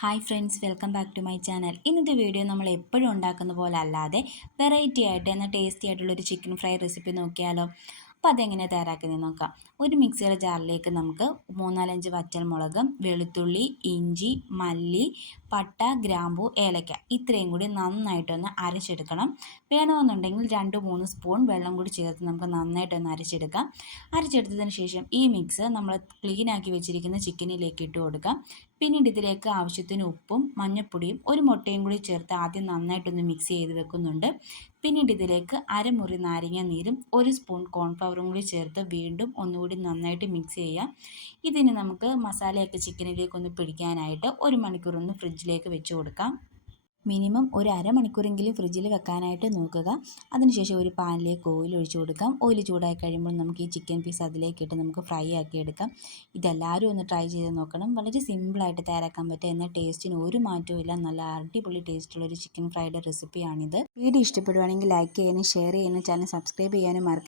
Hi friends, welcome back to my channel. ഇന്നത്തെ video നമ്മൾ എപ്പോഴും ഉണ്ടാക്കുന്ന പോലെ അല്ലാതെ വെറൈറ്റി ആയിട്ട് എന്നാൽ ടേസ്റ്റി ആയിട്ടുള്ളൊരു ചിക്കൻ ഫ്രൈ റെസിപ്പി നോക്കിയാലോ. അപ്പോൾ അതെങ്ങനെയാണ് തയ്യാറാക്കുന്നത് നോക്കാം. ഒരു മിക്സിയുടെ ജാറിലേക്ക് നമുക്ക് 3-4 വറ്റൽമുളക്, വെളുത്തുള്ളി, ഇഞ്ചി, മല്ലി, പട്ട, ഗ്രാമ്പു, ഏലക്ക ഇത്രയും കൂടി നന്നായിട്ടൊന്ന് അരച്ചെടുക്കണം. വേണമെന്നുണ്ടെങ്കിൽ 2-3 സ്പൂൺ വെള്ളം കൂടി ചേർത്ത് നമുക്ക് നന്നായിട്ടൊന്ന് അരച്ചെടുക്കാം. അരച്ചെടുത്തതിന് ശേഷം ഈ മിക്സ് നമ്മൾ ക്ലീനാക്കി വെച്ചിരിക്കുന്ന ചിക്കനിലേക്ക് ഇട്ട് കൊടുക്കാം. പിന്നീട് ഇതിലേക്ക് ആവശ്യത്തിന് ഉപ്പും മഞ്ഞൾപ്പൊടിയും ഒരു മുട്ടയും കൂടി ചേർത്ത് ആദ്യം നന്നായിട്ടൊന്ന് മിക്സ് ചെയ്ത് വെക്കുന്നുണ്ട്. പിന്നീട് ഇതിലേക്ക് അരമുറി നാരങ്ങ നീരും 1 സ്പൂൺ കോൺഫ്ലവറും കൂടി ചേർത്ത് വീണ്ടും ഒന്നുകൂടി നന്നായിട്ട് മിക്സ് ചെയ്യാം. ഇതിന് നമുക്ക് മസാലയൊക്കെ ചിക്കനിലേക്കൊന്ന് പിടിക്കാനായിട്ട് 1 മണിക്കൂർ ഒന്ന് ഫ്രിഡ്ജിലേക്ക് വെച്ച് കൊടുക്കാം. മിനിമം ഒരു അരമണിക്കൂറെങ്കിലും ഫ്രിഡ്ജിൽ വെക്കാനായിട്ട് നോക്കുക. അതിനുശേഷം ഒരു പാനിലേക്ക് ഓയിൽ ഒഴിച്ച് കൊടുക്കാം. ഓയിൽ ചൂടായി കഴിയുമ്പോൾ നമുക്ക് ഈ ചിക്കൻ പീസ് അതിലേക്കിട്ട് നമുക്ക് ഫ്രൈ ആക്കി എടുക്കാം. ഇതെല്ലാവരും ഒന്ന് ട്രൈ ചെയ്ത് നോക്കണം. വളരെ സിമ്പിളായിട്ട് തയ്യാറാക്കാൻ പറ്റുക, എന്നാൽ ടേസ്റ്റിന് ഒരു മാറ്റവും ഇല്ല. നല്ല അടിപൊളി ടേസ്റ്റുള്ളൊരു ചിക്കൻ ഫ്രൈയുടെ റെസിപ്പിയാണിത്. വീഡിയോ ഇഷ്ടപ്പെടുവാണെങ്കിൽ ലൈക്ക് ചെയ്യാനും ഷെയർ ചെയ്യാനും ചാനൽ സബ്സ്ക്രൈബ് ചെയ്യാനും മറക്കരുത്.